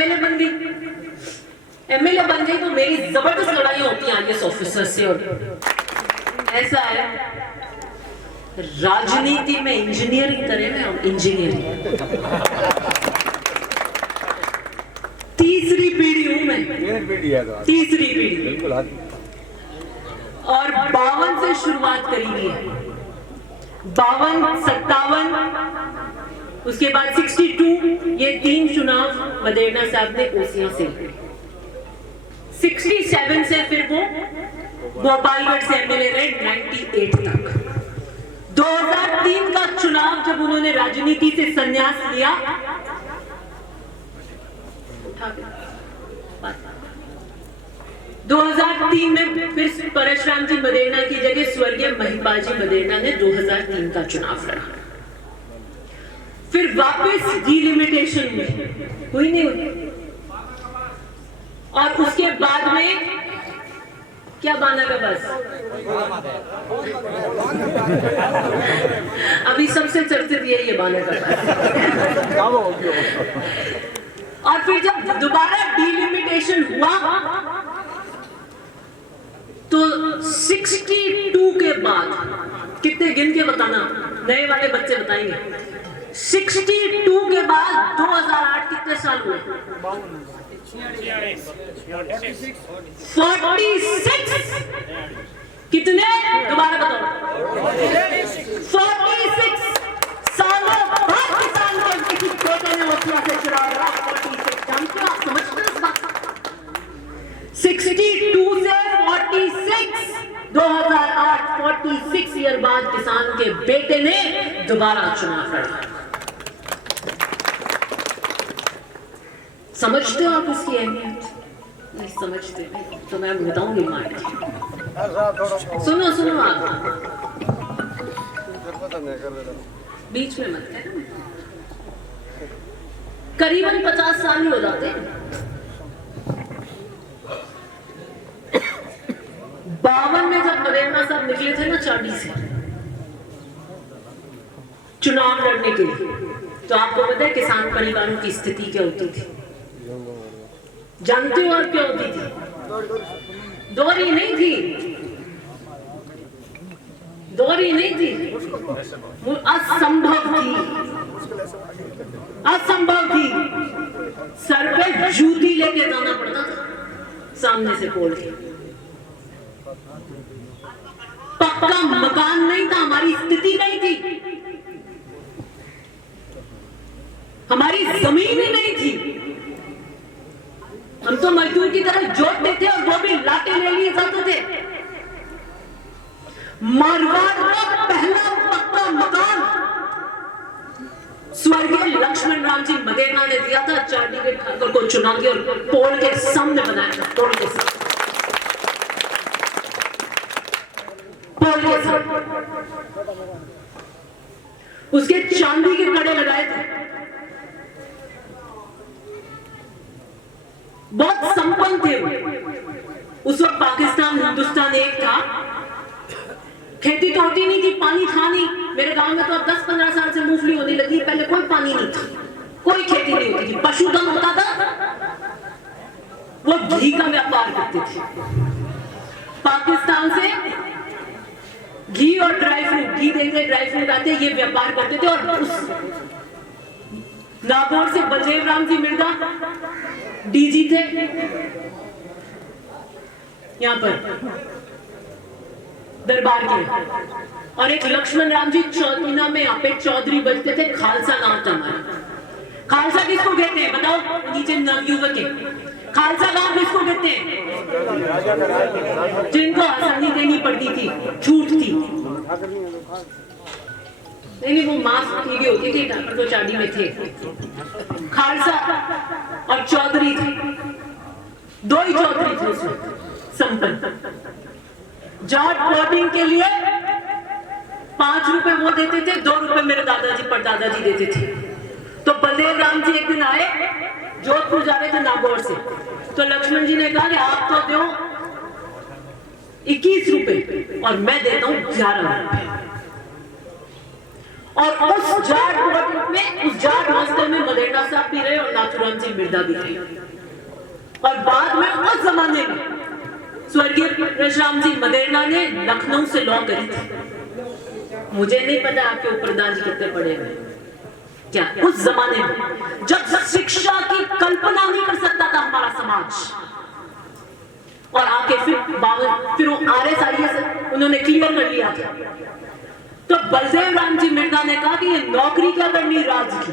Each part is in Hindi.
एमएलए बन गई। एमएलए बन गई तो मेरी जबरदस्त लड़ाई होती है आईएएस ऑफिसर से। और ऐसा है, राजनीति में इंजीनियरिंग करें ना, इंजीनियरिंग तीसरी पीढ़ी हूं मैं, तीसरी पीढ़ी। और 52 से शुरुआत करी हुई है, 52, 57, उसके बाद 62, ये 3 चुनाव मदेरणा साहब ने ओसियां से। 67 से फिर वो गोपालगढ़ से एमएलए रहे 98 तक। 2003 का चुनाव जब उन्होंने राजनीति से संन्यास लिया, 2003 में फिर परशुराम जी मदेरणा की जगह स्वर्गीय महिपाल जी मदेरणा ने 2003 का चुनाव लड़ा। फिर वापस डिलिमिटेशन हुई नहीं हुई। और उसके बाद में क्या बाना का बस अभी सबसे चर्चित ये बाना का बस। और फिर जब दोबारा डिलिमिटेशन हुआ तो 62 के बाद, कितने गिन के बताना, नए वाले बच्चे बताएंगे, 62 के बाद 2008 कितने साल हुए? 46। कितने दोबारा बताओ? 46 सालों बाद किसान को किसी बेटे ने ओसियां से चुरा लिया। 46 जानते हो, आप समझते हो इस बात? 62 से 46, 2008 46 ईयर बाद किसान के बेटे ने दोबारा चुनाव लड़ा। समझते हो आप इसकी अहमियत? नहीं समझते तो मैं बताऊंगी मार। सुनो सुनो, आप बीच में मत है। करीबन 50 साल ही हो जाते हैं। 52 में जब मदेरणा साहब निकले थे ना चाटी से चुनाव लड़ने के लिए, तो आपको पता है किसान परिवारों की स्थिति क्या होती थी? जानते हो आप क्या होती थी? दोहरी नहीं थी, दोहरी नहीं थी, असंभव थी, असंभव थी। सर पे जूती लेके जाना पड़ता था सामने से पोल के। पक्का मकान नहीं था, हमारी स्थिति नहीं थी, हमारी जमीन ही नहीं थी। हम तो मजदूर की तरह जोतते थे और वो भी लाटे ले लिए जाते थे। मारवाड़ का पहला पक्का मकान स्वर्गीय लक्ष्मण राम जी मदेरणा ने दिया था। चाटी के ठाकुर को चुना के और पोल के सामने बनाया था, पोल के सामने, पोल के सामने उसके चांदी के कड़े लगाए थे। बहुत संपन्न थे वो। उस वक्त पाकिस्तान हिंदुस्तान एक था। खेती तो होती नहीं थी, पानी था नहीं। मेरे गांव में तो अब 10-15 साल से मूंगफली होने लगी, पहले कोई पानी नहीं था, कोई खेती नहीं होती थी। पशुधन होता था, वो घी का व्यापार करते थे। पाकिस्तान से घी और ड्राई फ्रूट, घी देते ड्राई फ्रूट आते, ये व्यापार करते थे। और उस नागौर से बलदेव राम जी मिर्जा डीजी थे यहां पर दरबार के, और एक लक्ष्मण राम जी चौथीना में यहाँ पे चौधरी बजते थे। खालसा नाम था हमारा। खालसा किसको कहते हैं बताओ? नीचे नवयुवक है। खालसा नाम किसको कहते हैं? जिनको आसानी देनी पड़ती थी, छूट थी। नहीं, वो माफ की भी होती थी, ठाकुर तो चाटी में थे। खालसा और चौधरी थे, दो ही चौधरी थे उसमें संपन्न। जाट वोटिंग के लिए 5 रुपए वो देते थे, 2 रुपए मेरे दादाजी परदादाजी देते थे। तो बलदेव राम जी एक दिन आए, जोधपुर जा रहे थे नागौर से, तो लक्ष्मण जी ने कहा कि आप तो दो 21 रुपए और मैं देता हूं 11 रुपए। और उस जाट में, उस जाट हॉस्टल में मदेरणा साहब भी रहे और नाथुराम जी मिर्धा भी रहे। और बाद में उस जमाने में स्वर्गीय परशुराम जी मदेरणा ने लखनऊ से लॉ करी थी। मुझे नहीं पता आपके ऊपर दाजी कितने पढ़े हुए क्या। उस जमाने में जब शिक्षा की कल्पना नहीं कर सकता था हमारा समाज, और आके फिर वो RSIS उन्होंने क्लियर कर लिया था। तो बलदेव राम जी मिर्धा ने कहा कि ये नौकरी क्या करनी राज की,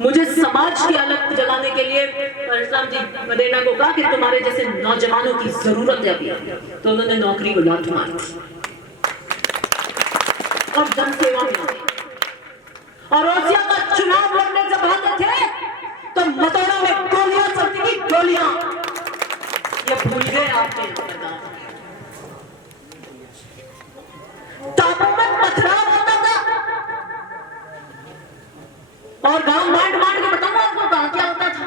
मुझे समाज की अलग जगाने के लिए परशुराम जी मदेरणा को कहा कि तुम्हारे जैसे नौजवानों की जरूरत है अभी। तो उन्होंने नौकरी को लात मारी थी और जनसेवा में आई। और ओसिया का चुनाव लड़ने जब आते थे तो मतोड़ा में गोलियां चलती थी, गोलियां। ये भूल गए आपके ताबों में पथराव होता था और गांव बांट बांट के बताऊंगा आपको कहां क्या होता था।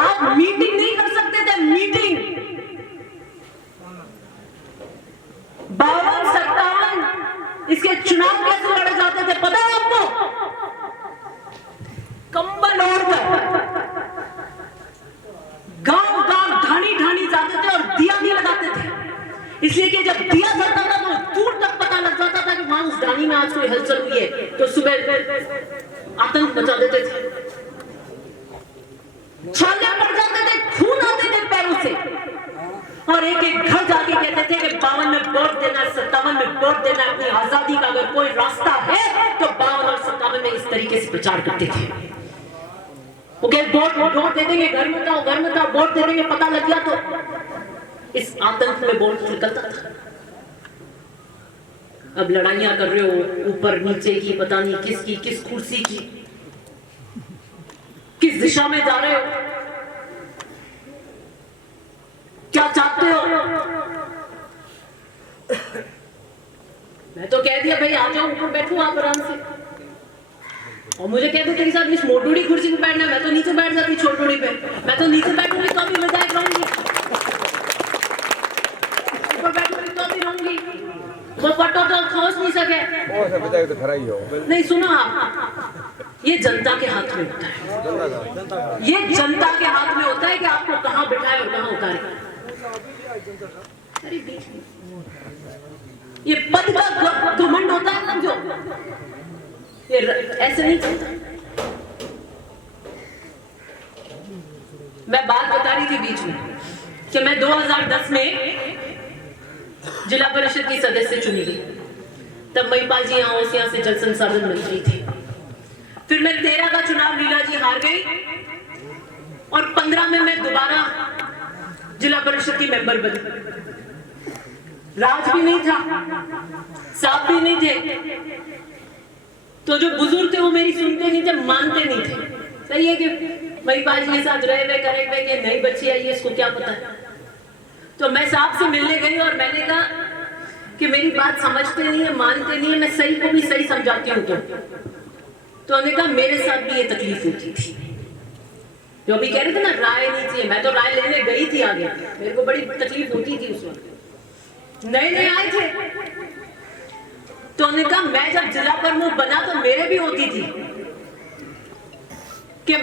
आप मीटिंग नहीं कर सकते थे, मीटिंग 52-57 इसके चुनाव कैसे लड़े जाते थे पता है आपको? कंबल ओढ़कर गांव गांव ढाणी ढाणी जाते थे और दिया नहीं लगाते थे, इसलिए कि जब दिया जलता था तो दूर तक पता लग जाता था कि वहां उस ढाणी में आज कोई हलचल हुई है। तो सुबह आतंक मचा देते थे, छाले पड़ जाते थे, खून आते थे पैरों से, और एक एक घर जाके कहते थे कि 52 में वोट देना, 57 में वोट देना, अपनी आजादी का अगर कोई रास्ता है तो 52 और 57 में इस तरीके से प्रचार करते थे। वोट दे देंगे, घर में था वोट दे देंगे, पता लग गया तो इस आतंक में वोट निकलता था। अब लड़ाइयां कर रहे हो ऊपर नीचे की, पता नहीं किसकी, किस कुर्सी की, किस दिशा में जा रहे हो, क्या चाहते हो। मैं तो कह दिया भाई आ जाओ ऊपर बैठो आप आराम से, और मुझे कहते तेरे साथ इस मोटोड़ी कुर्सी पे बैठना, मैं तो नीचे बैठ जाती छोटोड़ी पे। मैं तो नीचे बैठूंगी तो भी विधायक रहूंगी, ऊपर बैठूंगी तो भी रहूंगी। वो पट्टो तो खोस नहीं सके, तो खरा ही हो। नहीं सुनो आप, ये जनता के हाथ में होता है, ये जनता के हाथ में होता है कि आपको कहां बिठाए और कहां उतारे। ये पद का घमंड होता है ना, जो ये ऐसे नहीं चलता। मैं बात बता रही थी बीच में कि मैं 2010 में जिला परिषद की सदस्य चुनी गई। तब महिपाल जी यहाँ ओसिया से जल संसाधन मंत्री थे। फिर मैं 13 का चुनाव लीला जी हार गई और 15 में मैं दोबारा जिला परिषद की मेंबर बनी। राज भी नहीं था, साहब भी नहीं थे, तो जो बुजुर्ग थे वो मेरी सुनते नहीं थे, मानते नहीं थे। सही है कि महिपाल जी के साथ रहे हुए करे हुए कि नई बच्ची आई है, इसको क्या पता है। तो मैं साहब से मिलने गई और मैंने कहा कि मेरी बात समझते नहीं है, मानते नहीं है, मैं सही को भी सही समझाती हूँ। तो उन्होंने कहा मेरे साथ भी ये तकलीफ होती थी, जो अभी कह रहे थे ना राय नहीं थी, मैं तो राय लेने गई थी आगे, मेरे को बड़ी तकलीफ होती थी उस वक्त, नए आए थे। तो उन्होंने कहा मैं जब जिला प्रमुख बना तो मेरे भी होती थी कि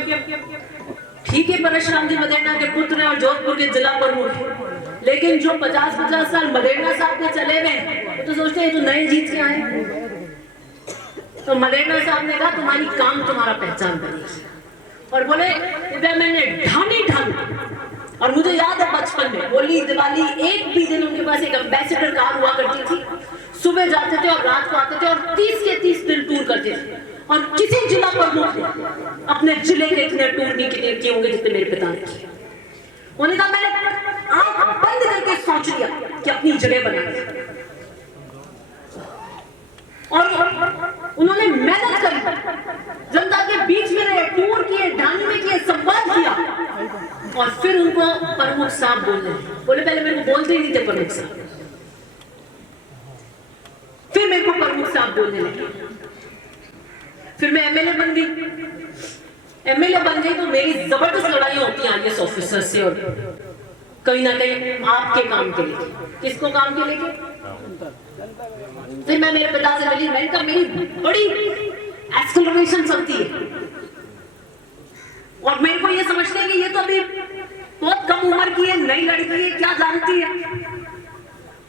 ठीक है परशुराम जी मदेरणा के पुत्र हैं और जोधपुर के जिला प्रमुख, लेकिन जो 50-50 साल मदेरणा साहब के चले गए तो सोचते हैं तो नए जीत के आए। तो मदेरणा साहब ने कहा तुम्हारी काम तुम्हारा पहचान बनेगी, और बोले मैंने ढानी और मुझे याद है बचपन में होली दिवाली एक भी दिन उनके पास एक एम्बेसडर कार हुआ करती थी, सुबह जाते थे और रात को आते थे और 30 के 30 दिन टूर करते थे। और किसी जिला प्रमुख ने अपने जिले के इतने टूर नहीं किए होंगे जितने मेरे पिता ने किए। उन्होंने कहा मैंने आंख बंद करके सोच लिया कि अपनी जगह बनाए, और उन्होंने मेहनत करी, जनता के बीच में रहे, टूर किए, ढानी में किए, संवाद किया, और फिर उनको प्रमुख साहब बोले पहले मेरे को बोलते ही नहीं थे प्रमुख साहब, फिर मेरे को प्रमुख साहब बोलने लगे। फिर मैं एमएलए बन गई तो मेरी जबरदस्त लड़ाई होती है आईएएस ऑफिसर से, और कहीं ना कहीं आपके काम के लिए। किसको काम के लेके? फिर मैं मेरे पिता से मिली, मैंने कहा मेरी बड़ी एक्सेलरेशन चलती है और मेरे को ये समझते हैं कि ये तो अभी बहुत कम उम्र की है, नई लड़की है, क्या जानती है।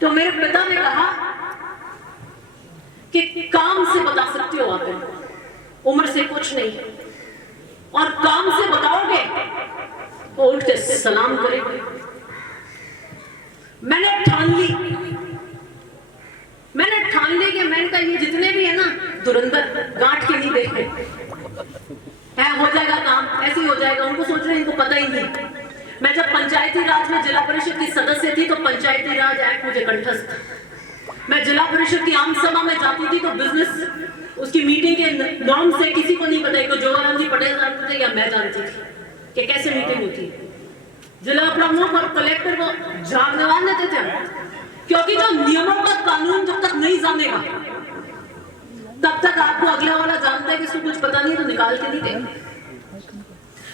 तो मेरे पिता ने कहा कि काम से बता सकते हो आप, उम्र से कुछ नहीं, और काम से बताओगे तो उठ के सलाम करेंगे। मैंने ठान ली कि मैंने कहा ये जितने भी है ना धुरंधर, गांठ के नहीं देखे है, हो जाएगा काम, ऐसे ही हो जाएगा। उनको सोच रहे हैं, इनको पता ही नहीं। मैं जब पंचायती राज में जिला परिषद की सदस्य थी तो पंचायती राज एक्ट मुझे कंठस्थ था। मैं जिला परिषद की आम सभा में जाती थी तो बिजनेस उसकी मीटिंग के नॉर्म से किसी को नहीं पता, जोगाराम जी पटेल जानते थे या मैं जानती थी कि कैसे मीटिंग होती है। जिला प्रमुख और कलेक्टर को जागने देते थे, क्योंकि जो नियमों का कानून जब तक नहीं जानेगा तब तक आपको अगला वाला जानता है कि इसको कुछ पता नहीं है तो निकाल के नहीं देगा।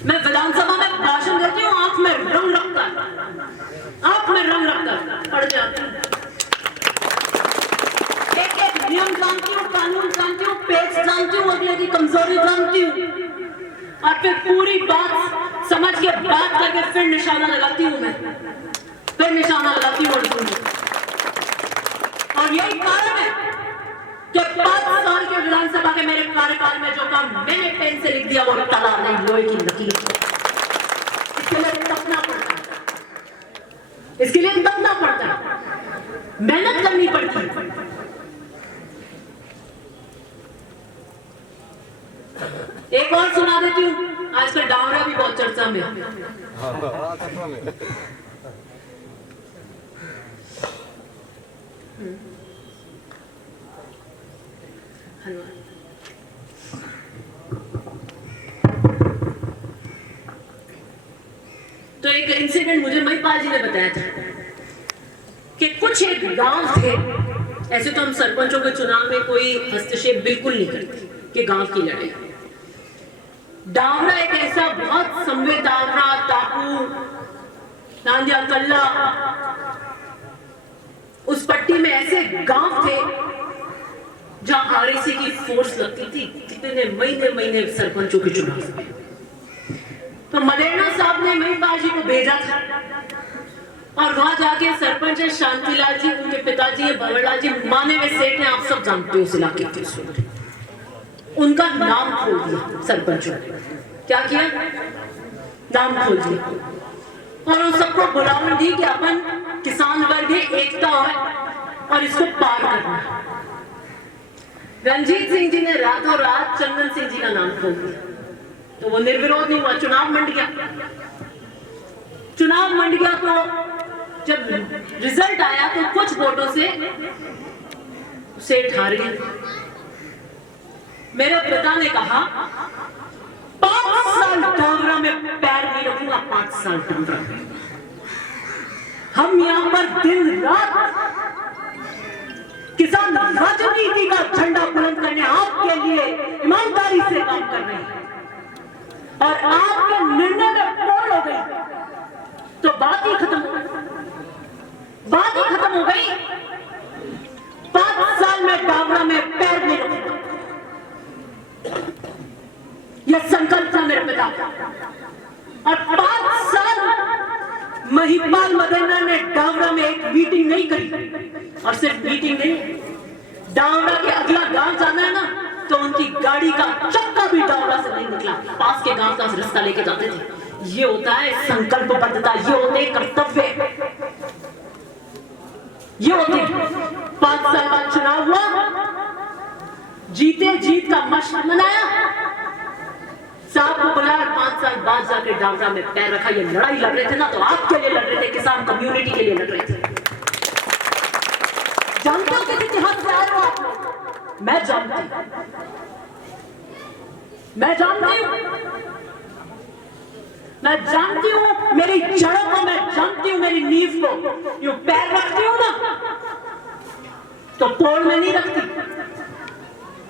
मैं विधानसभा में भाषण देती हूँ, आंख में रंग रखता पड़ जाती हूँ, एक नियम जानती हूँ, कानून जानती हूँ, पेज जानती हूँ, अगले की कमजोरी जानती हूँ, और फिर पूरी बात समझ के बात करके फिर निशाना लगाती हूँ। मैं फिर निशाना लगाती हूँ और यही कारण है कि 5 साल के विधानसभा के मेरे कार्यकाल में जो काम मैंने पेन से लिख दिया वो तला नहीं, लोहे की लकीर। इसके लिए तपना पड़ता है, इसके लिए तपना पड़ता है, मेहनत करनी पड़ती है। एक और सुना देती हूँ, आजकल डावरा भी बहुत चर्चा में है। तो एक इंसिडेंट मुझे महिपाल जी ने बताया था कि कुछ एक गांव थे, ऐसे तो हम सरपंचों के चुनाव में कोई हस्तक्षेप बिल्कुल नहीं करते कि गांव की लड़ाई। डावरा एक ऐसा बहुत संवेदनशील टापू, नांदिया कल्ला, उस पट्टी में ऐसे गांव थे जहां आरएसी की फोर्स लगती थी कितने महीने सरपंचों के चुनाव में। तो मदेना साहब ने महिपाल जी को भेजा था और वहां जाके सरपंच है शांतिलाल जी, उनके पिताजी है भंवरलाल जी, माने हुए सेठ हैं, आप सब जानते हो उस इलाके के। उनका नाम खोल दिया सरपंच ने। क्या किया? नाम खोल दिया और उन सबको बुलावन दी कि अपन किसान वर्ग एकता है और इसको पार करना है। रणजीत सिंह जी ने रातों रात चंदन सिंह जी का नाम खोल दिया, तो वो निर्विरोध नहीं हुआ, चुनाव मंड गया। तो जब रिजल्ट आया तो कुछ वोटों से सेठ हार गए। मेरे पिता ने कहा 5 साल डावरा में पैर नहीं रखूंगा, 5 साल डावरा में। हम यहां पर दिन रात किसान राजनीति का झंडा बुलंद करने आपके लिए ईमानदारी से काम कर रहे हैं और आपके निर्णय में पोल हो गई तो बात ही खत्म हो गई। 5 साल में डावरा में पैर नहीं रखूंगा, यह संकल्प था मेरे पिता का। और 5 साल महिपाल मदेना ने डावरा में एक मीटिंग नहीं करी, और सिर्फ मीटिंग नहीं, डावरा के अगला गांव जाना है ना तो उनकी गाड़ी का चक्का भी डावरा से नहीं निकला, पास के गांव का रास्ता लेके जाते थे। ये होता है संकल्पबद्धता, ये होते हैं कर्तव्य, ये होते। 5 साल बाद चुनाव हुआ, जीते, जीत का मशक मनाया, साहब को बुलाया, 5 साल बाद जाकर डावरा में पैर रखा। ये लड़ाई लड़ रहे थे ना तो आपके लिए लड़ रहे थे, किसान कम्युनिटी के लिए लड़ रहे थे। जानते हो किस इतिहास से आए हो आप लोग? मैं जानती हूं मेरी जड़ों को, मैं जानती हूं मेरी नींव को। यूं पैर रखती हूं ना तो पोल में नहीं रखती,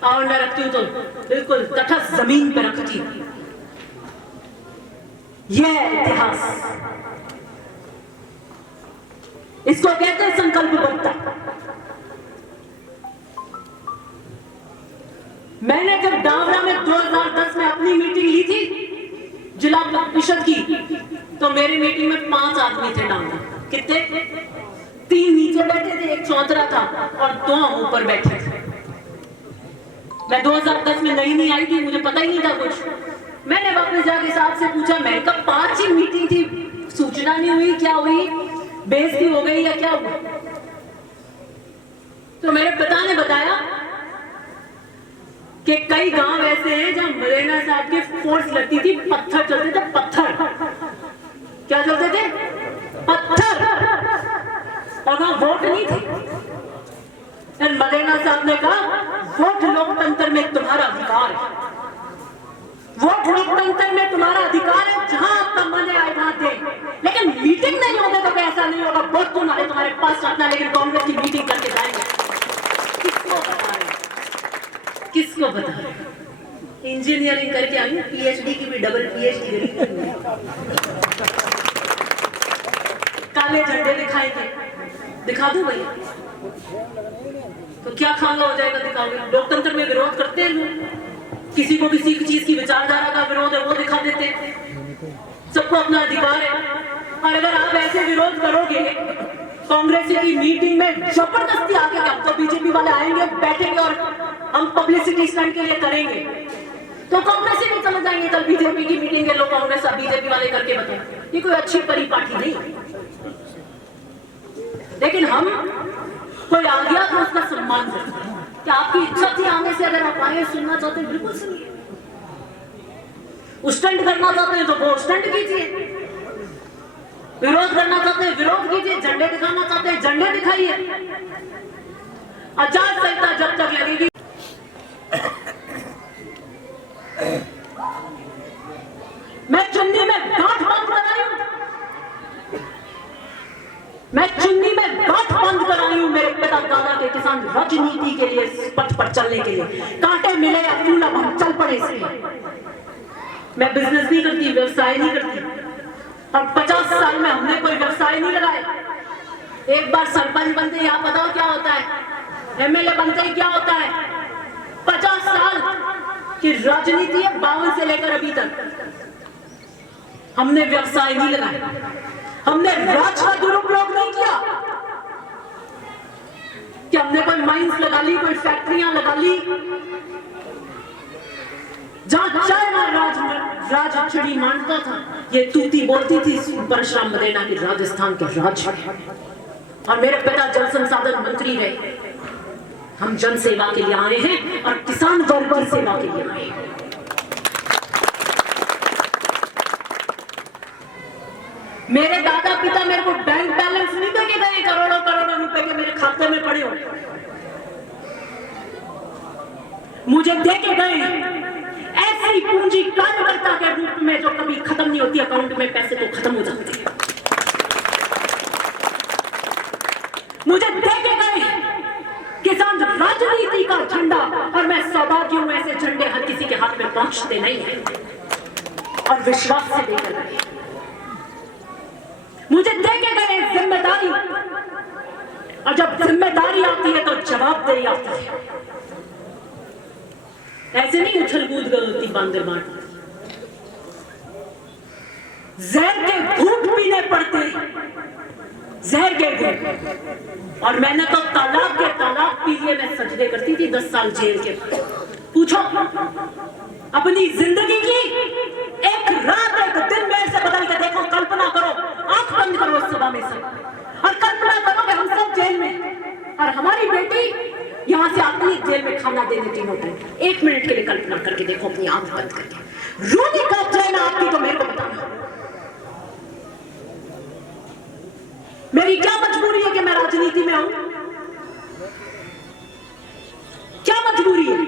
और मैं रखती हूं तो बिल्कुल तटस्थ जमीन पे रखती हूं। यह इतिहास, इसको कहते हैं संकल्पबद्धता। मैंने जब डावरा में 2010 में अपनी मीटिंग ली थी जिला परिषद की, तो मेरी मीटिंग में 5 आदमी थे डावरा। कितने? 3 नीचे बैठे थे, एक चौधरा था और 2 हम ऊपर बैठे थे। मैं 2010 में नहीं आई थी, मुझे पता ही नहीं था कुछ। मैंने वापस जाके साहब से पूछा, मैं कब 5 ही मीटिंग थी, सूचना नहीं हुई, क्या हुई, बेइज्जती हो गई या क्या हुआ? तो मेरे पिता ने बताया कि कई गांव ऐसे हैं जहां मरेना साहब के फोर्स लगती थी, पत्थर चलते थे, पत्थर। क्या चलते थे? पत्थर। और वहां वोट नहीं थे। मरेना साहब ने कहा, वोट लोकतंत्र में तुम्हारा अधिकार है, वोट लोकतंत्र में तुम्हारा अधिकार है, जहां आपका मन है वहां दे, लेकिन मीटिंग नहीं होने तो ऐसा नहीं होगा। वोट तुम्हारे पास रखना, लेकिन कांग्रेस की मीटिंग करके जाएंगे। किसको बता रहे? किसको बता रहे? इंजीनियरिंग करके आई, पीएचडी की भी डबल पीएचडी करी। काले झंडे दिखाएंगे, दिखा दो भैया, तो क्या खाना हो जाएगा? दिखाओगे? लोकतंत्र में विरोध करते हैं लोग, किसी को किसी चीज की विचारधारा का विरोध है वो दिखा देते हैं। सबको अपना अधिकार है। और अगर आप ऐसे विरोध करोगे कांग्रेस की मीटिंग में, जबरदस्ती आके, अब तो बीजेपी वाले आएंगे, बैठेंगे और हम पब्लिसिटी स्टंट के लिए करेंगे, तो कांग्रेस ही नहीं चले जाएंगे। कल बीजेपी की मीटिंग है, लोग कांग्रेस बीजेपी वाले करके बताएं, ये कोई अच्छी परिपाटी नहीं। लेकिन हम कोई आ गया तो उसका सम्मान करते हैं। क्या आपकी इच्छा थी आने से? अगर आप आए, सुनना चाहते हैं, बिल्कुल सुनिए। स्टंट करना चाहते हैं तो वो स्टंट कीजिए, विरोध करना चाहते हैं विरोध कीजिए, झंडे दिखाना चाहते हैं झंडे दिखाइए। आचार संहिता जब तक लगेगी, मैं चुन्नी में गांठ बंद कराई हूं, मैं चुन्नी में गांठ बंद कराई हूं मेरे पिता दादा के किसान राजनीति के लिए, पथ पर चलने के लिए। कांटे मिले या फूला हम चल पड़े इसलिए। मैं बिजनेस नहीं करती, व्यवसाय नहीं करती, और 50 साल में हमने कोई व्यवसाय नहीं लगाया। एक बार सरपंच बनते ही आप बताओ क्या होता है, एमएलए बनते ही क्या होता है। 50 साल की राजनीति है, 52 से लेकर अभी तक हमने व्यवसाय नहीं लगाया, हमने राज का दुरुपयोग नहीं किया कि हमने कोई माइंस लगा ली, कोई फैक्ट्रियां लगा ली। जहां चाइना राज चिड़ी मानता था, ये तूती बोलती थी परशुराम मदेना की राजस्थान के राज। और मेरे पिता जल संसाधन मंत्री रहे। हम जन सेवा के लिए आए हैं और किसान वर्ग की सेवा के लिए आए हैं। मेरे दादा पिता मेरे को बैंक बैलेंस नहीं देके गए, करोड़ों करोड़ों रुपए के मेरे खाते में पड़े हो, मुझे देके गए ऐसी पूंजी कार्यकर्ता के रूप में जो कभी खत्म नहीं होती। अकाउंट में पैसे तो खत्म हो जाते हैं। मुझे देके गए किसान राजनीति का झंडा, और मैं सौभाग्य हूं, ऐसे झंडे हर किसी के हाथ में पहुंचते नहीं है। और विश्वास से देकर गए, मुझे देके गए जिम्मेदारी, और जब जिम्मेदारी आती है तो जवाबदेही आती है। ऐसे नहीं उछल कूद गई बांदर बांट, जहर के घूंट पीने पड़ते, जहर के घूंट। और मैंने तो तालाब के तालाब पी लिए, मैं सजदे करती थी 10 साल जेल के। पूछो अपनी जिंदगी की एक रात एक दिन मेरे से बदल के देखो, कल्पना करो, आंख बंद करो इस सभा में से, और कल्पना करो कि हम सब जेल में, और हमारी बेटी यहां से आती है जेल में खाना देने तीनों टाइम। 1 मिनट के लिए कल्पना करके देखो, अपनी आंख बंद करके। रोनी कब जाए ना आपकी, तो मेरे को बताना। मेरी क्या मजबूरी है कि मैं राजनीति में आऊं? क्या मजबूरी है?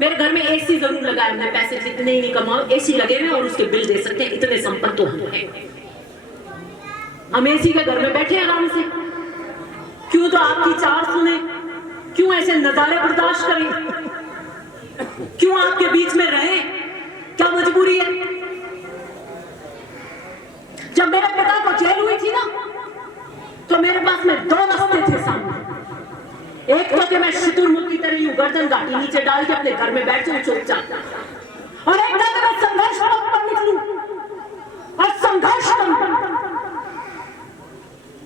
मेरे घर में एसी जरूर लगा है, मैं पैसे जितने ही नहीं कमाऊं, एसी लगे हुए और उसके बिल दे सकते हैं, इतने संपन्न तो हम हैं। हम एसी के घर में बैठे आराम से, क्यों तो आपकी चार सुने, क्यों ऐसे नजारे बर्दाश्त करें, क्यों आपके बीच में रहे? क्या मजबूरी है? जब मेरे पिता को जेल हुई थी ना, तो मेरे पास में 2 रास्ते थे सामने। एक तो कि मैं शुतुरमुर्ग की तरह यूं गर्दन घाटी नीचे डाल के अपने घर में बैठ जाऊं चुपचाप, और एक था कि मैं संघर्ष पर निकलूं और संघर्ष करूं।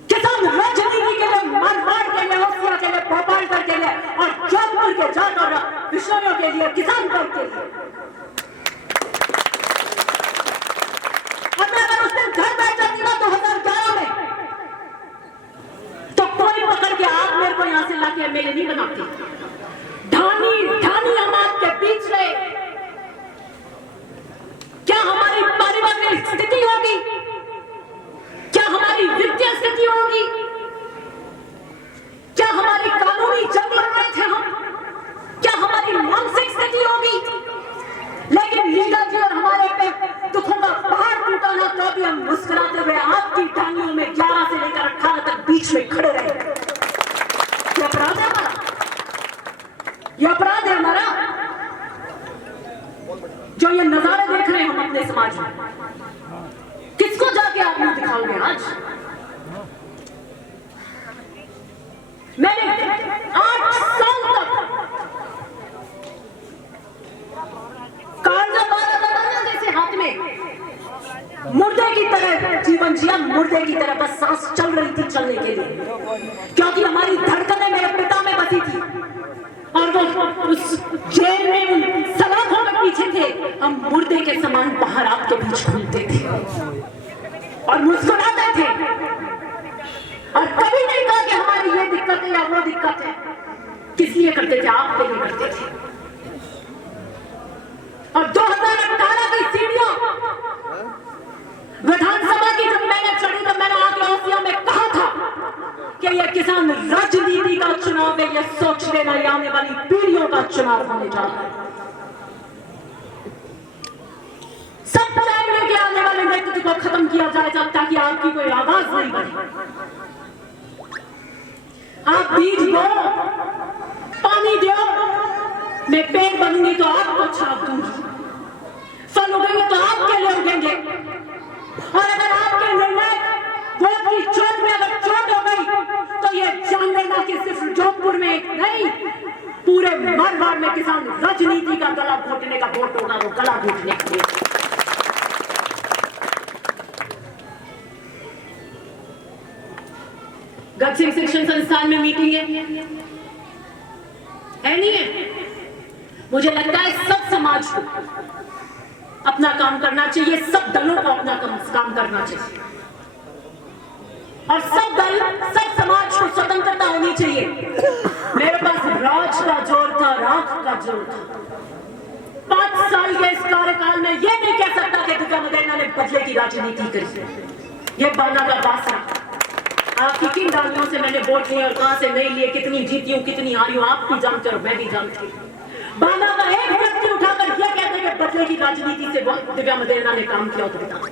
किसान राजनीति के लिए, मारवाड़ के लिए, ओसिया के लिए, भोपालगढ़ के लिए और जोधपुर के जाट और विषयों के लिए, किसान वर्ग के लिए। अगर उस दिन घर बैठ जाती ना 2011 में, तो कोई पकड़ के आप मेरे को यहां से लाके एमएलए नहीं बनाती। ढानी हम आपके बीच रहे। क्या हमारी पारिवारिक स्थिति होगी, क्या हमारी वित्तीय स्थिति होगी, क्या हमारी कानूनी जंग लड़ रहे थे हम, क्या हमारी मानसिक स्थिति होगी, लेकिन लीला जी और हमारे पे दुखों का पहाड़ टूटा ना, तो भी हम मुस्कुराते हुए आपकी टांगियों में 11 से लेकर 18 तक बीच में खड़े रहे। ये अपराध है हमारा, ये अपराध है हमारा, जो ये नजारे देख रहे हैं हम अपने समाज में। किसको जाके आप मुंह दिखाओगे आज? मैंने 8 साल तक कागजा बांधा जैसे हाथ में, मुर्दे की तरह जीवन जिया, मुर्दे की तरह बस सांस चल रही थी चलने के लिए, क्योंकि हमारी धड़कनें मेरे पिता में बसी थी और वो उस जेल में उन सलाखों के पीछे थे। हम मुर्दे के समान बाहर आपके बीच घूमते थे और मुस्कुराते थे, और कभी नहीं कहा कि हमारी ये दिक्कत है या वो दिक्कत है। किस लिए करते थे? आपके लिए करते थे। और 2018 की सीढ़ियों विधानसभा की जब मैंने चढ़ी, तो मैंने आके ओसिया में कहा था कि यह किसान राजनीति का चुनाव है, यह सोच लेना ये आने वाली पीढ़ियों का चुनाव होने जा रहा है। सब चाहेंगे कि आने वाले नेतृत्व को खत्म किया जाए जब, ताकि आपकी कोई आवाज नहीं बने। आप बीज दो, पानी दो, मैं पेड़ बनूंगी तो आपको छाप दूंगी, फल उगेंगे तो आपके लिए उगेंगे। और अगर आपके निर्णय वोट की चोट में अगर चोट हो गई, तो ये जान लेना कि सिर्फ जोधपुर में एक नहीं, पूरे मारवाड़ में किसान राजनीति का गला घोटने का वोट होगा, वो गला घोटने के लिए। गढ़सिंह शिक्षण संस्थान में मीटिंग है नहीं है? मुझे लगता है सब समाज को अपना काम करना चाहिए, सब दलों को अपना काम करना चाहिए, और सब दल, सब समाज को स्वतंत्रता होनी चाहिए। मेरे पास राज का जोर था, राख का जोर था। 5 साल के इस कार्यकाल में यह नहीं कह सकता कि दिव्या मदेना ने बदले की राजनीति करी। ये बाना का बासा। आपकी किन डालियों से मैंने वोट लिए और कहां से नहीं लिए, कितनी जीती हूं, कितनी हारी हूं, आप भी जानते हो, मैं भी जानती हूं। बाना का एक व्यक्ति उठाकर यह कहते कि बदले की राजनीति से दिव्या मदेना ने काम किया, तो बताओ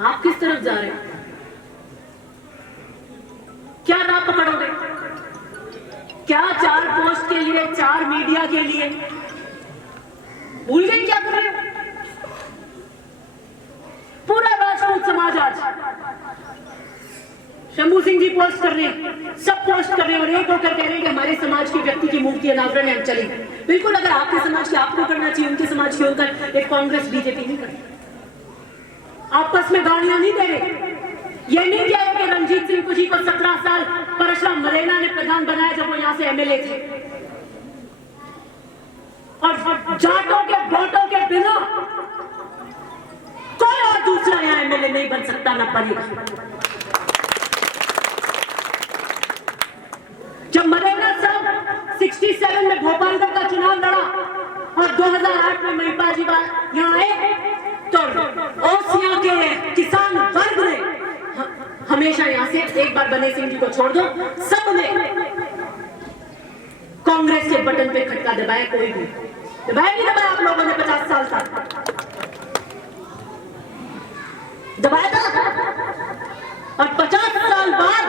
आप किस तरफ जा रहे हैं? क्या राह पकड़ोगे? क्या 4 पोस्ट के लिए, 4 मीडिया के लिए? भूल गए क्या कर रहे हो? पूरा राजपूत समाज आज शंभू सिंह जी पोस्ट कर रहे हैं, सब पोस्ट कर रहे हैं, और एक होकर कह रहे हैं कि हमारे समाज के व्यक्ति की मूर्ति अनावरण है, हम चलेंगे। बिल्कुल, अगर आपके समाज के आपको करना चाहिए, उनके समाज के होकर एक कांग्रेस बीजेपी नहीं करती। आपस में गालियां नहीं दे रहे। ये नहीं कह रहे कि रणजीत सिंह जी को 17 साल परशुराम मदेना ने प्रधान बनाया जब वो यहां से एमएलए थे, और जाटों के वोटों के बिना कोई और दूसरा यहां एमएलए नहीं बन सकता, ना बनेगा। जब मदेना साहब 67 में भोपालगढ़ का चुनाव लड़ा और 2008 में महिपाल जी यहाँ आए, तो ओसिया के किसान वर्ग ने हमेशा यहां से, एक बार बने सिंह जी को छोड़ दो, सबने कांग्रेस के बटन पे खटका दबाया। कोई भी दबाया नहीं दबाया? आप लोगों ने 50 साल तक दबाया था, और 50 साल बाद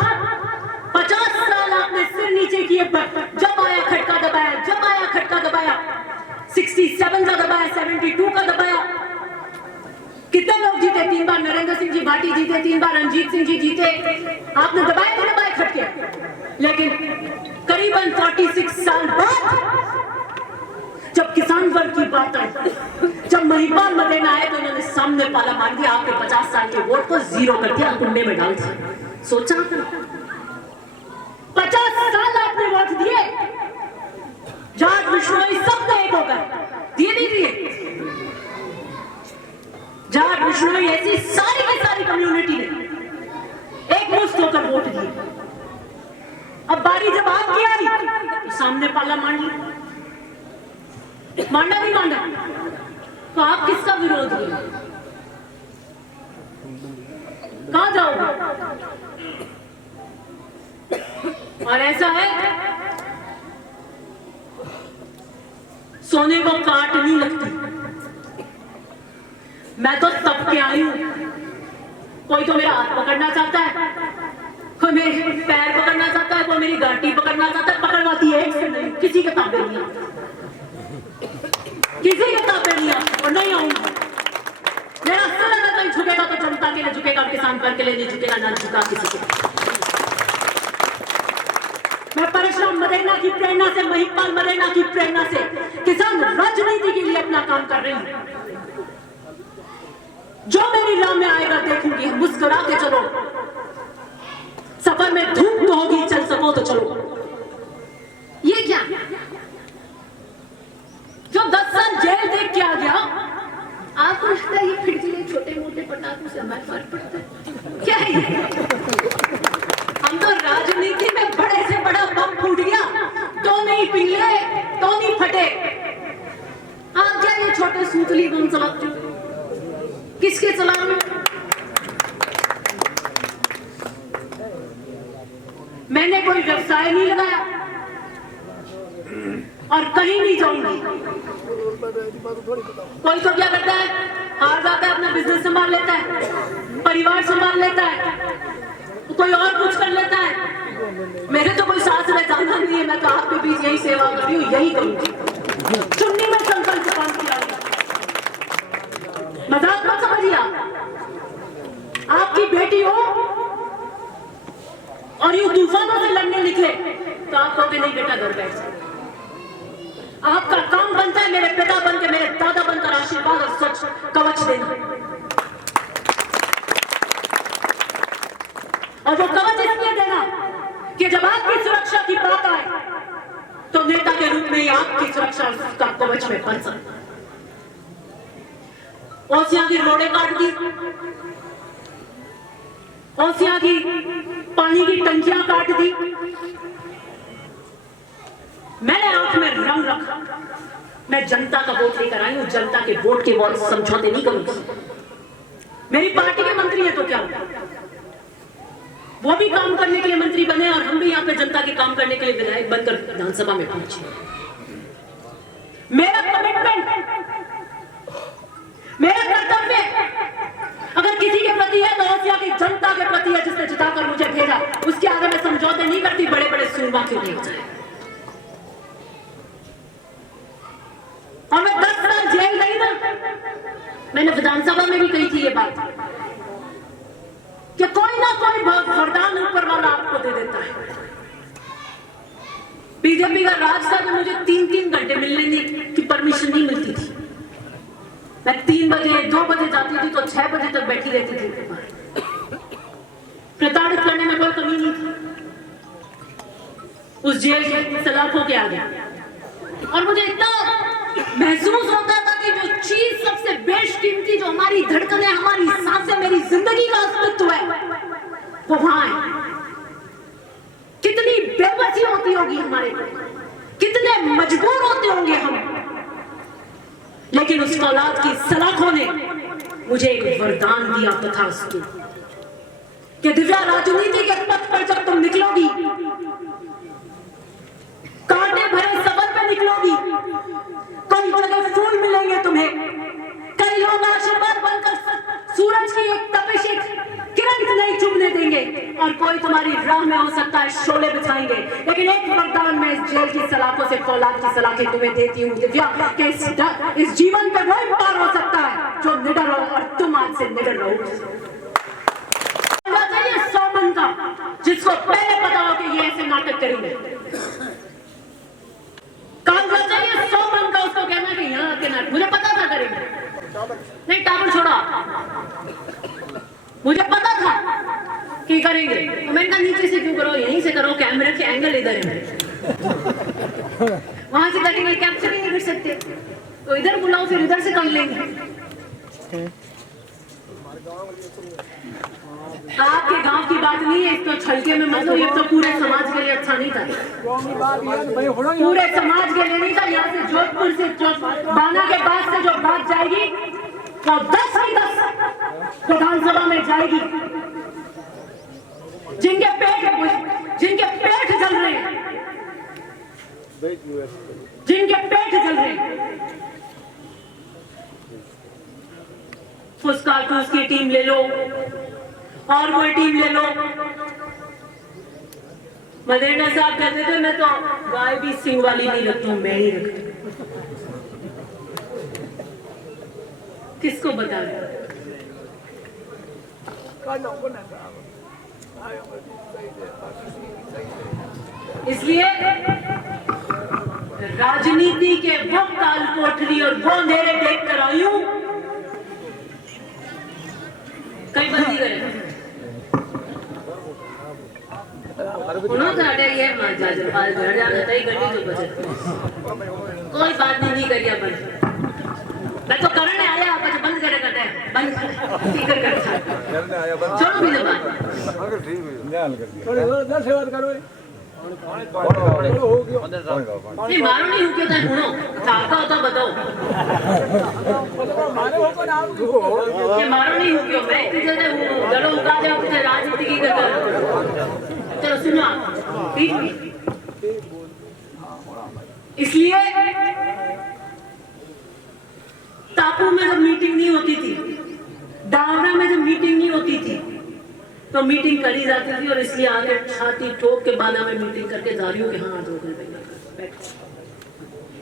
50 साल आपने सिर नीचे किए, जब आया खटका दबाया, जब आया खटका दबाया। 67 का दबाया, 72 का दबाया। कितने लोग जीते? 3 बार नरेंद्र सिंह जी भाटी जीते, 3 बार रणजीत सिंह जी जीते। आपने दबाया नहीं दबाया? झटके, लेकिन करीबन 46 साल बाद जब किसान वर्ग की बात आई, जब महिपाल मदेना आए तो उन्होंने सामने पाला मार दिया, आपके 50 साल के वोट को जीरो कर दिया, कुंडे में डाल दिया। सोचा 50 साल आपने वोट दिए, जाट विश्नोई सबने एक होकर दिए नहीं दिए? जाट विश्नोई ऐसी सारी की सारी कम्युनिटी ने एक मुश्त होकर वोट दिए। अब बारी जब आपकी आई तो सामने पाला मार लिया, मांडा नहीं मांडा, तो आप किसका विरोध किया? कहां जाओगे? और ऐसा है, सोने को काट नहीं लगती। मैं तो तब के आई हूं, कोई तो मेरा हाथ पकड़ना चाहता है, कोई मेरे पैर पकड़ना चाहता है, कोई मेरी गांठी पकड़ना चाहता है, पकड़वाती है एक से नहीं, किसी के ताबे नहीं आता, किसी के ताबे नहीं आता, और नहीं आऊंगा। मेरा सिर अगर कहीं झुकेगा तो जनता के लिए झुकेगा, किसान वर्ग के लिए नहीं झुकेगा, ना झुका किसी के। मैं परशुराम मदेना की प्रेरणा से, महिपाल मदेना की प्रेरणा से किसान राजनीति के लिए अपना काम कर रही हूं। जो मेरी राह में आएगा देखूंगी, मुस्कुरा के चलो, सफर में धूप तो होगी, चल सको तो चलो। ये क्या जो 10 साल जेल देख के आ गया, आपको लगता है ये फिर छोटे मोटे पटाखों से हमारे फर्क पड़ता है? क्या है ये? हम तो राजनीति में बड़े से बड़ा बम फूट गया तो नहीं पिघले, तो नहीं फटे। आप क्या ये छोटे सूतली बम चलाते हो? किसके चला रहे हो? मैंने कोई व्यवसाय नहीं लगाया और कहीं नहीं जाऊंगी। कोई तो क्या करता है, हार जाता है, अपना बिजनेस संभाल लेता है, परिवार संभाल लेता है, कोई और कुछ कर लेता है। मेरे तो कोई सास में जाना नहीं है, मैं तो आपके बीच यही सेवा कर रही हूँ, यही करूंगी। चुन्नी में संकल्प से काम किया, मजाक मत समझिए। आपकी बेटी हो और यूं तूफानों से लड़ने निकले तो आप कहोगे नहीं बेटा घर बैठ जाए। आपका काम बनता है मेरे पिता बन के, मेरे दादा बनकर आशीर्वाद और सच कवच देना, और वो कवच इसलिए देना कि जब आपकी सुरक्षा की बात आए तो नेता के रूप में ही आपकी सुरक्षा का कवच में बन सकता। ओसिया की रोडें काट दी, ओसिया की पानी की टंकियां काट दी, मैंने आंख में रंग रखा। मैं जनता का वोट लेकर आई हूं, जनता के वोट के वोट समझौते नहीं करूंगी। मेरी पार्टी के मंत्री है तो क्या, वो भी काम करने के लिए मंत्री बने और हम भी यहाँ पे जनता के काम करने के लिए विधायक बनकर विधानसभा में पहुंचे। मेरा कमिटमेंट, मेरा कर्तव्य अगर किसी के प्रति है तो ओसिया की जनता के प्रति है, जिसने जिताकर मुझे भेजा। उसके आगे मैं समझौते नहीं करती, बड़े बड़े सूरमा क्यों नहीं हो जाए। और मैं 10 साल जेल गई ना, मैंने विधानसभा में भी कही थी ये बात कि कोई ना कोई बहुत वरदान ऊपर वाला आपको दे देता है। बीजेपी का राज था तो मुझे 3-3 घंटे मिलने की परमिशन नहीं मिलती थी। मैं 3 बजे 2 बजे जाती थी तो 6 बजे तक बैठी रहती थी। प्रताड़ित करने में कोई कमी नहीं थी उस जेल के सलाखों के आगे। और मुझे इतना महसूस होता था कि जो चीज सबसे बेशकीमती, जो हमारी धड़कनें, हमारी सांसें, मेरी जिंदगी का अस्तित्व है, वो वहां है। कितनी बेबसी होती होगी हमारे को, कितने मजबूर होते होंगे हम, लेकिन उस औलाद की सलाखों ने मुझे एक वरदान दिया तथास्तु कि दिव्या, राजनीति के पथ पर जब तुम निकलोगी, कांटे भरे सफर पे निकलोगी, कई जगह फूल मिलेंगे तुम्हें, कई लोग आशीर्वाद बनकर सूरज की एक तपिश, एक किरण नहीं चुभने देंगे, और कोई तुम्हारी राह में हो सकता है शोले बिछाएंगे। लेकिन एक वरदान मैं इस जेल की सलाखों से, फौलाद की सलाखें तुम्हें देती हूँ दिव्या, कि इस जीवन पे वही पार हो सकता है जो निडर हो, और तुम आज से निडर रहो। चाहिए 100 मन का, जिसको पहले पता ये ऐसे नाटक करेंगे। काम कर चाहिए 100 मन का, उसको कहना कि यहाँ आके नाटक, मुझे पता था करेंगे। नहीं टावर छोड़ा, मुझे पता था कि करेंगे। तो मैंने कहा नीचे से क्यों करो, यहीं से करो, कैमरे के एंगल इधर है, वहां से करेंगे, कैप्चर नहीं कर सकते तो इधर बुलाओ, फिर इधर से कर लेंगे। आपके गांव की बात नहीं है, तो छलके में मत लो, ये तो पूरे समाज के लिए अच्छा नहीं था, पूरे समाज के लिए नहीं था। यहाँ से जोधपुर से बाना के बाद से जो बात जाएगी वो 10 ही 10 विधानसभा में जाएगी। जिनके पेट जल रहे हैं, जिनके पेट जल रहे हैं, फुसकाटूस की टीम ले लो और कोई टीम ले लो। मदेना साहब कहते थे मैं तो गाय भी सिंह वाली नहीं रखता हूं, मैं ही रखता हूं। किसको बता रहे? इसलिए राजनीति के वो काल कोठरी और वो अंधेरे देख कर आई हूं, कई बंदी करे उन्होंने ये घर जाना था, गड्डी जो बचत कोई बात नहीं करिए बंद, मैं तो करने आया, आप बंद करे करते बंद छोड़ो भी ना बात, नहीं मारो नहीं हो क्या सुनो चाहता होता बताओ कि मारो नहीं हो क्यों, मैं तुझे जड़ो उगा दे तुझे राजनीति की करता। चलो सुनो ठीक, इसलिए टापू में जब मीटिंग नहीं होती थी, डावरा में जब मीटिंग नहीं होती थी तो मीटिंग करी जाती थी, और इसलिए आगे छाती ठोक के बाना में मीटिंग करके जा रही हूँ कि हाँ 2 घंटे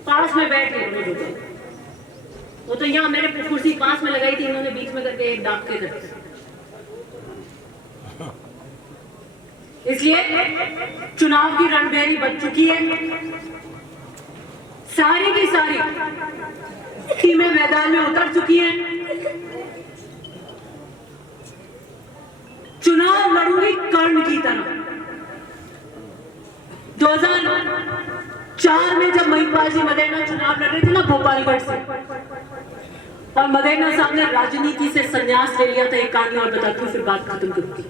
पास में बैठ गए। वो तो यहाँ मेरे कुर्सी पास में लगाई थी, इन्होंने बीच में करके एक डाक के करके। इसलिए चुनाव की रणभेरी बच चुकी है, सारी की सारी टीमें मैदान में उतर चुकी हैं। चुनाव लड़ूंगी कर्ण की तरह। 2004 में जब महिपाल जी मदेना चुनाव लड़ रहे थे ना भोपालगढ़ से, और मदेना साहब ने राजनीति से संन्यास ले लिया था, एक कहानी और बताती हूँ फिर बात खत्म करूंगी।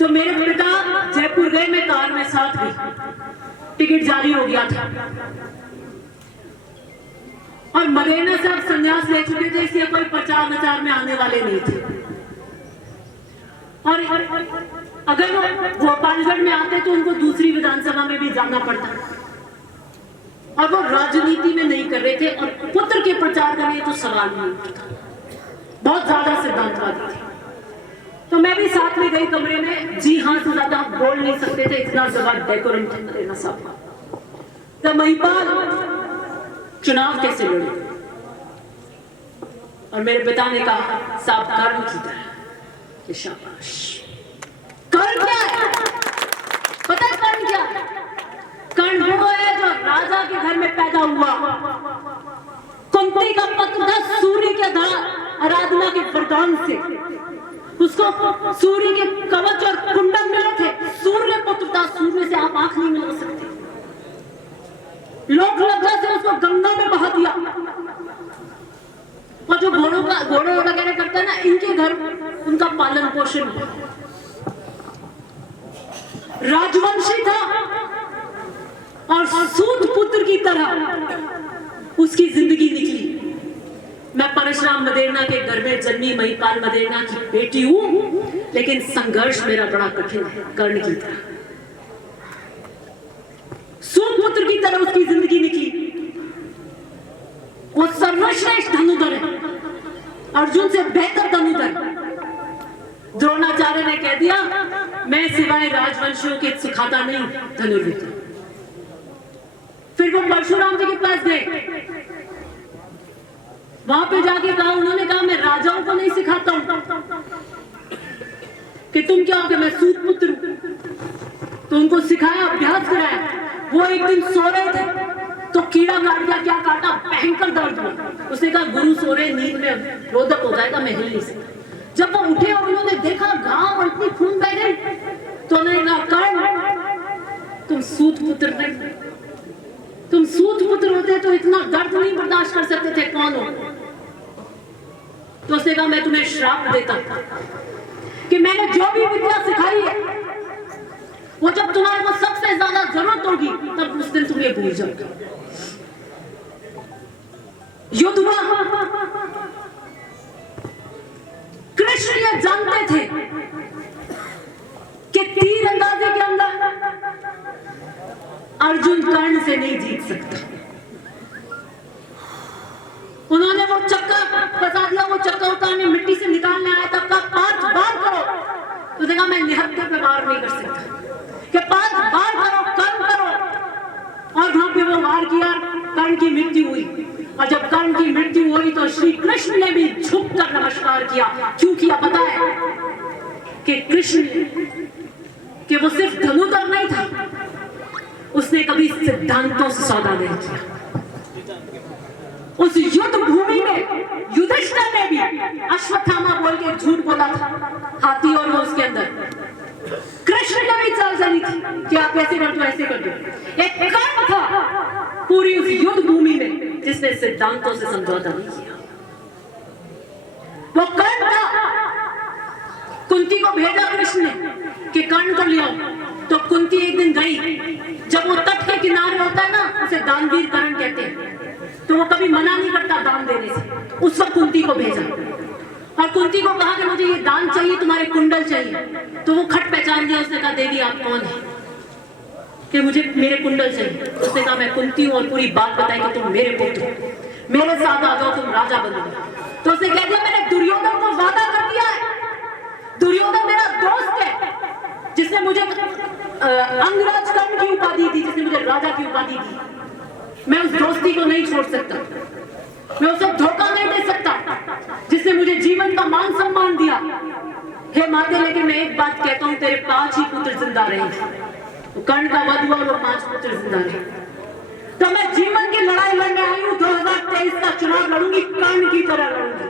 तो मेरे पिता जयपुर गए, मैं कार में साथ गई, टिकट जारी हो गया था और मदेना साहब संन्यास ले चुके थे, इसलिए कोई प्रचार नचार में आने वाले नहीं थे। और अगर वो भोपालगढ़ में आते तो उनको दूसरी विधानसभा में भी जाना पड़ता, और वो राजनीति में नहीं कर रहे थे, और पुत्र के प्रचार का नहीं तो सवाल नहीं उठता, बहुत ज्यादा सिद्धांतवादी थे। तो मैं भी साथ में गई कमरे में, जी हाँ से ज्यादा बोल नहीं सकते थे, इतना ज्यादा डेकोरम था मदेना साहब का। तो महिपाल चुनाव कैसे लड़े, और मेरे पिता ने कहा साहब कर्ण की तरह, शाबाश। कर्ण क्या है पता है? कर्ण क्या है? कर्ण वो है जो राजा के घर में पैदा हुआ, कुंती का पुत्र था, सूर्य के आराधना के वरदान से उसको सूर्य के कवच और कुंडल मिले थे, सूर्य पुत्र था, सूर्य से आप आंख नहीं मिला सकते। लोक लज्जा से उसको गंगा में बहा दिया, और जो घोड़ों वगैरह करते हैं ना, इनके घर उनका पालन पोषण हुआ। राजवंशी था और सूत पुत्र की तरह उसकी जिंदगी निकली। मैं परशुराम मदेना के घर में जन्मी महिपाल मदेना की बेटी हूं, लेकिन संघर्ष मेरा बड़ा कठिन है, कर्ण की तरह। सूत पुत्र की तरह उसकी जिंदगी निकली। वो सर्वश्रेष्ठ धनुधर है, अर्जुन से बेहतर धनुधर। द्रोणाचार्य ने कह दिया मैं सिवाय राजवंशियों के सिखाता नहीं धनुर्विद्या। फिर वो परशुराम जी के पास गए, वहां पे जाके कहा, उन्होंने कहा मैं राजाओं को नहीं सिखाता हूं कि तुम क्या हो, कि मैं सूत पुत्र हूं। तो उनको सिखाया, अभ्यास कराया। वो एक दिन सो रहे थे तो कीड़ा काट गया, क्या काटा, भयंकर दर्द हुआ। उसने कहा गुरु सो रहे, नींद में रोदक हो जाएगा, मैं हिल नहीं सकता। जब वो उठे और उन्होंने देखा घाव और इतनी खून बह गई, तो उन्होंने कहा कर्ण तुम सूत पुत्र नहीं, तुम सूत पुत्र होते तो इतना दर्द नहीं बर्दाश्त कर सकते थे, कौन हो? तो उसने कहा मैं तुम्हें श्राप देता कि मैंने जो भी विद्या सिखाई है वो जब तुम्हारे को सबसे ज्यादा जरूरत होगी तब उस दिन तुम ये भूल जाओगे। युद्ध हुआ, कृष्ण ये जानते थे कि तीर अंदाजे के अंदर अर्जुन कर्ण से नहीं जीत सकता। उन्होंने वो चक्का फंसा दिया, वो चक्का उतारने मिट्टी से निकालने आया तब कहा 5 बार करो। तो देखा मैं निहत्थे पे वार नहीं कर सकता कि 5 बार करो, कर्म करो। और वहां पे वो वार किया, कर्ण की मृत्यु हुई। और जब कर्ण की मृत्यु हुई तो श्री कृष्ण ने भी झुककर नमस्कार किया। क्यों किया पता है? कि कृष्ण कि वो सिर्फ धनुधर नहीं था, उसने कभी सिद्धांतों से सौदा नहीं किया। उस युद्ध भूमि में युधिष्ठिर ने भी अश्वत्थामा बोल के झूठ बोला था, हाथी और वो उसके अंदर। कृष्ण ने भी चाल चली थी कि आप ऐसे कर दो, ऐसे कर दो। एक कर्ण था पूरी उस युद्ध भूमि में जिसने सिद्धांतों से समझौता नहीं किया। वो कर्ण था। कुंती को भेजा कृष्ण ने कि कर्ण को ले आओ। तो कुंती एक दिन गई। जब वो तट के किनारे होता है ना, उसे दानवीर कर्ण कहते हैं, तो वो कभी मना नहीं करता दान देने से। उस वक्त कुंती को भेजा और कुंती को कहा कि मुझे ये दान चाहिए, तुम्हारे कुंडल चाहिए। तो वो खट पहचान दिया। उसने कहा देवी आप कौन है कि मुझे मेरे कुंडल चाहिए? उसने कहा मैं कुंती हूँ और पूरी बात बताई कि तुम मेरे पुत्र हो, मेरे साथ आ जाओ, तुम राजा बनोगे। तो उसने कह दिया मैंने दुर्योधन को वादा कर दिया है। दुर्योधन मेरा दोस्त है जिसने मुझे अंगराज कर्ण की उपाधि दी, जिसने मुझे राजा की उपाधि दी। मैं उस दोस्ती को नहीं छोड़ सकता, मैं उसे धोखा नहीं दे सकता जिसने मुझे जीवन का मान सम्मान दिया। हे माते, लेकिन मैं एक बात कहता हूं, तेरे 5 ही पुत्र जिंदा रहे। तो कर्ण का वध हुआ और वो 5 पुत्र जिंदा रहे। तो मैं जीवन की लड़ाई लड़ने आई हूं, 2023 का चुनाव लड़ूंगी, कर्ण की तरह लड़ूंगी।